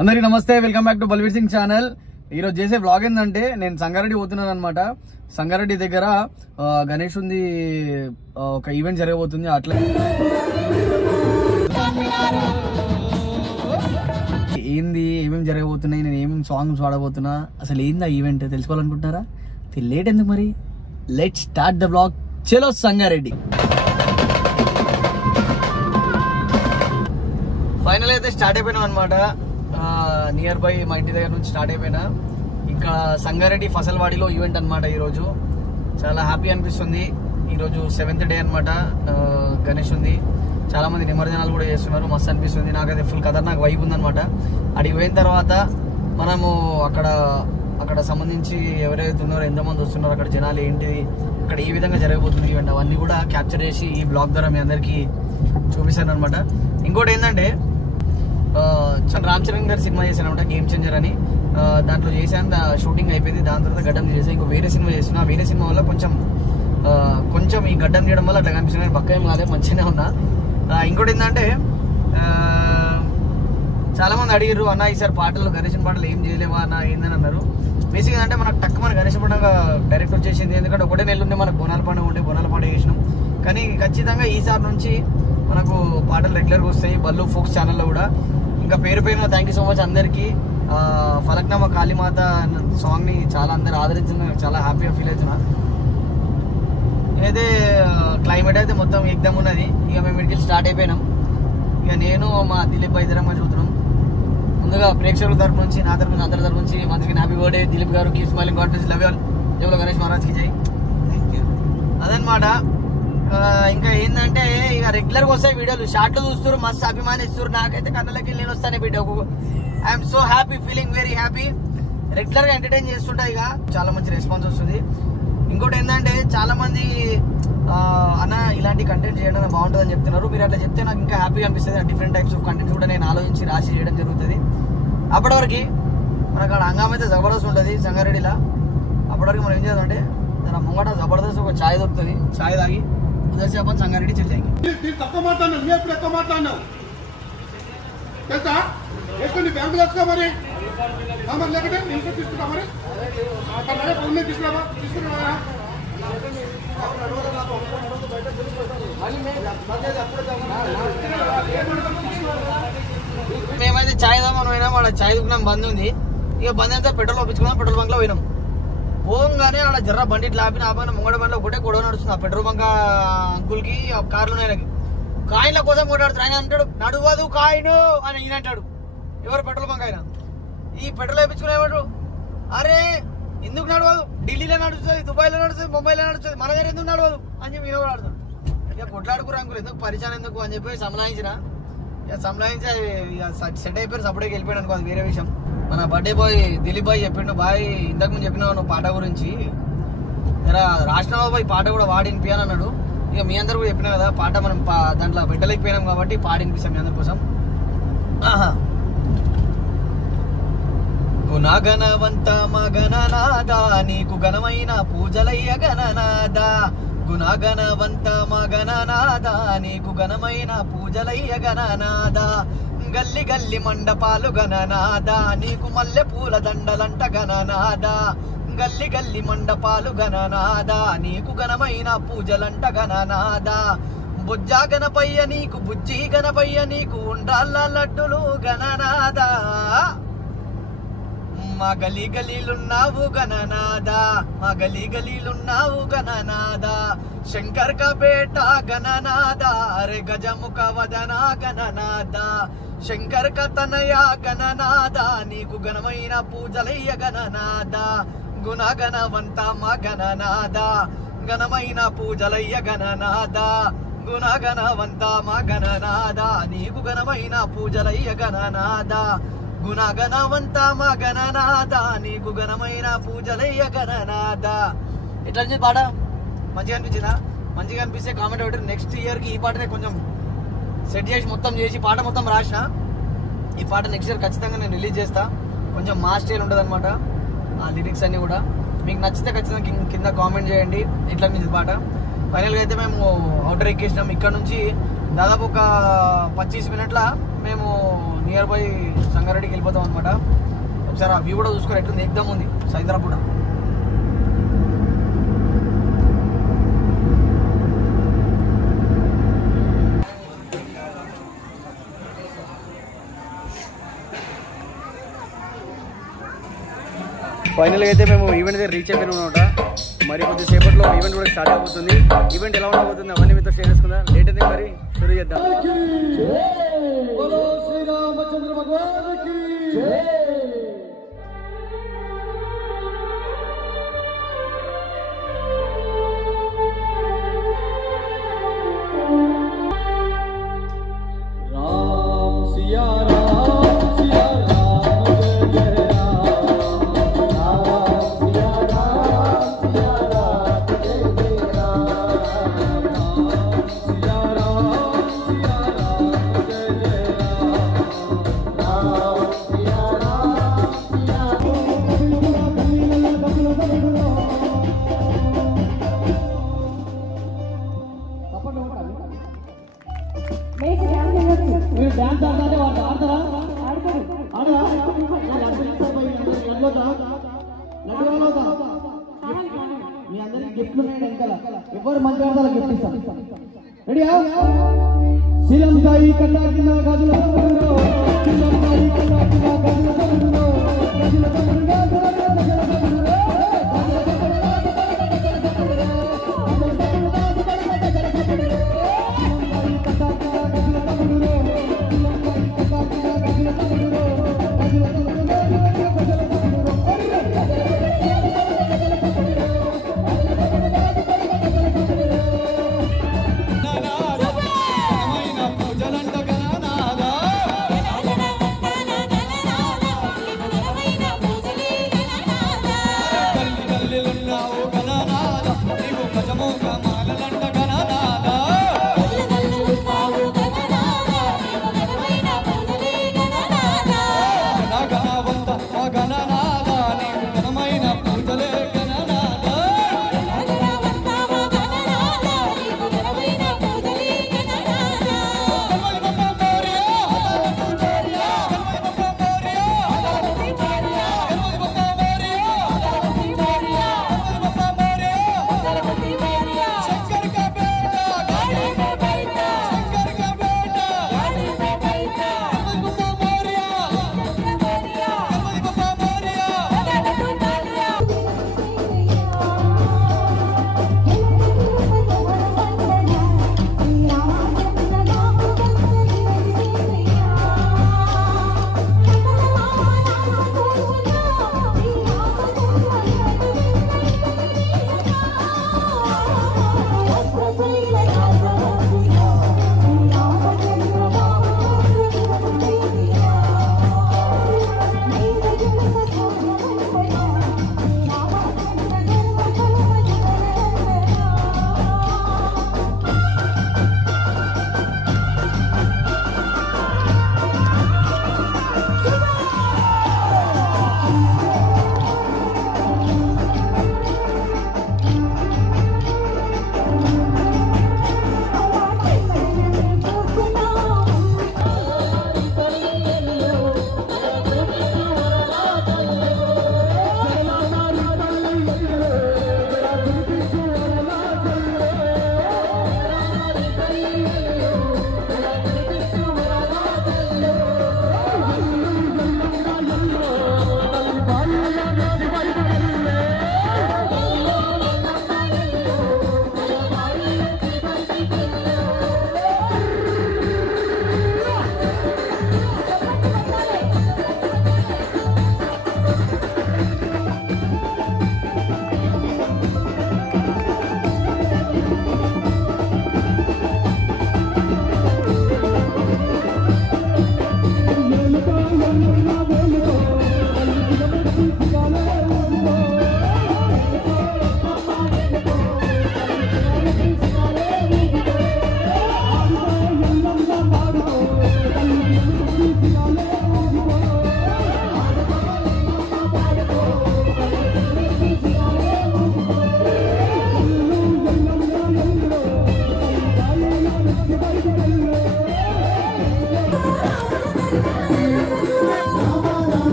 అందరికీ నమస్తే, welcome back to Balveer Singh channel. ఈరోజు చేసే వ్లాగ్ ఏంటంటే నేను సంగారెడ్డి పోతున్నాను అనమాట. సంగారెడ్డి దగ్గర గణేష్ ఉంది, ఒక ఈవెంట్ జరగబోతుంది. అట్లా ఏంది, ఏమేమి జరగబోతున్నాయి, నేను ఏమేమి సాంగ్స్ వాడబోతున్నా, అసలు ఏంది ఆ ఈవెంట్ తెలుసుకోవాలనుకుంటున్నారా? లేట్ ఎందుకు మరి, లెట్స్ స్టార్ట్ ద వ్లాగ్. చలో సంగారెడ్డి. ఫైనల్ అయితే స్టార్ట్ అయిపోయినాం అనమాట. నియర్ బై మా ఇంటి దగ్గర నుంచి స్టార్ట్ అయిపోయినా. ఇక్కడ సంగారెడ్డి ఫసల్వాడిలో ఈవెంట్ అనమాట. ఈరోజు చాలా హ్యాపీ అనిపిస్తుంది. ఈరోజు 7th డే అనమాట. గణేష్ ఉంది, చాలా మంది నిమజ్జనాలు కూడా చేస్తున్నారు. మస్తు అనిపిస్తుంది. నాకైతే ఫుల్ ఖతర్నాక్ వైబ్ ఉందనమాట. అడిగి పోయిన తర్వాత మనము అక్కడ సంబంధించి ఎవరైతే ఉన్నారో, ఎంతమంది వస్తున్నారో, అక్కడ జనాలు ఏంటిది, అక్కడ ఏ విధంగా జరగబోతుంది ఈవెంట్, అవన్నీ కూడా క్యాప్చర్ చేసి ఈ బ్లాగ్ ద్వారా మీ అందరికీ చూపిస్తాను అనమాట. ఇంకోటి ఏంటంటే, రామ్ చరణ్ గారి సినిమా చేశాను అనమాట, గేమ్ చేంజర్ అని. దాంట్లో చేశాను, షూటింగ్ అయిపోయింది. దాని తర్వాత గడ్డం చేసాను. ఇంకో వేరే సినిమా చేస్తున్నా. వేరే సినిమా వల్ల కొంచెం ఈ గడ్డం చేయడం వల్ల అట్లా కనిపిస్తుంది. పక్క ఏం కాదే, మంచిగానే ఉన్నా. ఇంకోటి ఏంటంటే, చాలా మంది అడిగారు, అన్న ఈసారి పాటలు, గణేష్ పాటలు ఏం చేయలేవా అన్న, ఏందని అన్నారు. బేసిక్గా అంటే మనకు టక్ మన గణేష్ పండుగ డైరెక్ట్ వచ్చేసింది. ఎందుకంటే ఒకటే నెల ఉండే మనకు బోనాల పండుగ ఉండే, బోనాల పండుగ చేసినాం. కానీ ఖచ్చితంగా ఈసారి నుంచి మనకు పాటలు రెగ్యులర్గా వస్తాయి బల్లు ఫోక్స్ ఛానల్లో కూడా. ఇంకా పేరు థ్యాంక్ యూ సో మచ్ అందరికీ. ఫలక్నామా కాళీమాత సాంగ్ని చాలా అందరు ఆదరించిన, చాలా హ్యాపీగా ఫీల్ అవుతున్నా. నేనైతే క్లైమేట్ అయితే మొత్తం ఎగ్దమ్ ఉన్నది. ఇక మేము ఇక్కడికి స్టార్ట్ అయిపోయినాం. ఇక నేను మా దిలీప్ భాయ్ ఇద్దరం చూస్తున్నాం. ముందుగా ప్రేక్షకుల తరపు నుంచి, నా తరపు నుంచి, అందరి తరపు నుంచి మంచిగా హ్యాపీ బర్త్డే దిలీప్ గారు. Keep smiling, God bless, love you all. జై గణేష్ మహారాజ్కి జై. Thank you. అదనమాట. ఇంకా ఏంటంటే, ఇక రెగ్యులర్గా వస్తాయి వీడియోలు, షార్ట్లు చూస్తారు, మస్తు అభిమానిస్తారు. నాకైతే కళ్ళకి నేను వస్తానే బిడ్డ. I'm so happy, feeling very happy. రెగ్యులర్గా ఎంటర్టైన్ చేస్తుంటా. ఇక చాలా మంచి రెస్పాన్స్ వస్తుంది. ఇంకోటి ఏంటంటే, చాలా మంది అన్న ఇలాంటి కంటెంట్ చేయడం బాగుంటుంది అని చెప్తున్నారు. మీరు అట్లా చెప్తే నాకు ఇంకా హ్యాపీగా అనిపిస్తుంది. డిఫరెంట్ టైప్స్ ఆఫ్ కంటెంట్స్ కూడా నేను ఆలోచించి రాసి చేయడం జరుగుతుంది. అప్పటివరకు మనకు అక్కడ హంగామా అయితే జబర్దస్త్ ఉంటుంది సంగారెడ్డిలో. అప్పటివరకు మనం ఏం చేద్దామంటే, దాని ముంగట జబర్దస్త్ ఒక ఛాయ్ దొరుకుతుంది. ఛాయ్ తాగి ఉదయం సంగారెడ్డి చెల్లింది. తక్కువ మాట్లాడినావు, నువ్వు ఎప్పుడు ఎక్కువ మాట్లాడినావు తెలుసా? వేసుకొని బ్యాంకు తెచ్చుకో మరి. మరి లేకపోతే ఇంట్లో తీసుకుంటా మరి. తీసుకున్నావా? మేమైతే ఛాయ్ దామని పోయినాం. వాడు ఛాయ్ దుకున్నాం, బంద్ ఉంది. ఇక బంద్ అయితే పెట్రోల్ పంపించుకున్నాం. పెట్రోల్ బంక్ లో పోయినాం. పోగానే అలా జర్ర బండి ఇట్లా ఆపిన ముంగడ బండిలో ఒకటే గొడవ నడుస్తుంది. ఆ పెట్రోల్ బంక్ అంకుల్ కి, ఆ కార్లు ఆయనకి కాయిన్ల కోసం కొట్టాడుతాడు. ఆయన అంటాడు, నడువదు కాయిన్ అని ఈయన అంటాడు. ఎవరు? పెట్రోల్ బంక్ ఆయన. ఈ పెట్రోల్ వేయించుకునేవాడు, అరే ఎందుకు నడవదు, ఢిల్లీలో నడుస్తుంది, దుబాయ్లో నడుస్తుంది, ముంబైలో నడుస్తుంది, మన దగ్గర ఎందుకు నడవదు అని చెప్పి ఈయన కూడా ఆడుతాడు. ఇక కొట్లాడుకురా అంకుల్, ఎందుకు పరిచయం ఎందుకు అని చెప్పి సంలాయించిన. ఇక సంలాయించి సెట్ అయిపోయారు. సపరేట్గా వెళ్ళిపోయాడు అనుకో, అది వేరే విషయం. మన బర్త్డే బాయ్ దిలీప్ బాయ్ చెప్పిండు, బాయ్ ఇంతకు ముందు చెప్పినావు నువ్వు పాట గురించి, రాసినావా బాయ్ పాట కూడా వాడి వినిపించాను అన్నాడు. ఇక మీ అందరు కూడా చెప్పినా కదా, పాట మనం దాంట్లో పెట్టలేకపోయినాం కాబట్టి పాట వినిపిస్తాం మీ అందరి కోసం. గుణగణవంత మగననాద, నీకు ఘనమైన పూజలయ్య గణనాద. గుణగణవంత మగననాద, నీకు ఘనమైన పూజలయ్య గణనాద. గల్లి గల్లి మండపాలు గణనాద, నీకు మల్లె పూల దండలంట గణనాద. గల్లి గల్లి మండపాలు గణనాద, నీకు ఘనమైన పూజలంట గణనాద. బుజ్జా గణపయ్య నీకు, బుజ్జి గణపయ్య నీకు, ఉండాల లడ్డులు గణనాద. మా గలీ గలీలున్నావు గణనాద, మా గలీ గలీలున్నావు గణనాద. శంకర్ కా బేటా గణనాద, అరే గజముఖ వదన గణనాద. శంకర్ కా తనయ గణనాద, నీకు ఘనమైన పూజలయ్య గణనాద. గుణగణవంత మా గణనాద, ఘనమైన పూజలయ్య గణనాద. గుణగణవంత మా గణనాద, నీకు ఘనమైన పూజలయ్య గణనాద. గుణగణవంత మా గణనాద, నీకు ఘనమైన పూజలయ్య గణనాద. ఇట్లా నుంచి పాట మంచిగా అనిపించిందా? మంచిగా అనిపిస్తే కామెంట్ పెట్టారు. నెక్స్ట్ ఇయర్కి ఈ పాటనే కొంచెం సెట్ చేసి మొత్తం చేసి పాట మొత్తం రాసిన. ఈ పాట నెక్స్ట్ ఇయర్ ఖచ్చితంగా నేను రిలీజ్ చేస్తా. కొంచెం మా స్టైల్ ఉంటుంది అనమాట ఆ లిరిక్స్ అన్నీ కూడా. మీకు నచ్చితే ఖచ్చితంగా కింద కామెంట్ చేయండి. ఇట్లా నుంచి పాట ఫైనల్గా అయితే మేము అవుటర్ ఎక్కేసినాం. ఇక్కడ నుంచి దాదాపు ఒక 25 మినిట్ల మేము నియర్ బై సంగారెడ్డికి వెళ్ళిపోతాం అనమాట. ఒకసారి ఆ వ్యూ కూడా చూసుకొని ఎట్లుంది, ఎగ్దమ్ ఉంది సైదరాబాద్. ఫైనల్గా అయితే మేము ఈవెంట్ దగ్గర రీచ్ అయిపోయినాం అనమాట. మరి కొద్దిసేపట్లో ఈవెంట్ కూడా స్టార్ట్ అయిపోతుంది. ఈవెంట్ ఎలా ఉండబోతుంది అవన్నీ మీతో షేర్ చేసుకుందాం. లేట్ అయితే మరి షురూ చేద్దాం. శ్రీరామచంద్ర భగవానికి రామ్ సియా రామ్ సియా రామ్ జయ డాన్స్ ఆడతారే వాళ్ళు ఆడతారా? ఆడరా? మీ అందరికి గిఫ్ట్లు ఎవరు మంచి ఆడతారా గిఫ్ట్ ఇస్తాం. రెడీ? శీలం సాయి కన్నా గాజుల శీలం సాయి కన్నా గాజుల పూజలంట గణనాదా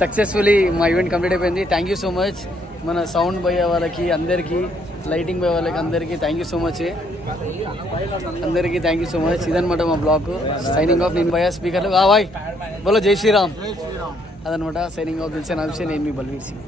సక్సెస్ఫుల్లీ మా ఈవెంట్ కంప్లీట్ అయిపోయింది. థ్యాంక్ యూ సో మచ్ మన సౌండ్ భయ్య వాళ్ళకి, అందరికీ లైటింగ్ భయ్య వాళ్ళకి, అందరికీ థ్యాంక్ యూ సో మచ్. అందరికీ థ్యాంక్ యూ సో మచ్. ఇదనమాట మా బ్లాగ్. Signing off. నేను భయ్య స్పీకర్లు బాయ్ బోలో జై శ్రీరామ్. అదనమాట సైనింగ్ ఆఫ్. తెలిసిన విషయం నేను మీ బల్వీర్ సింగ్.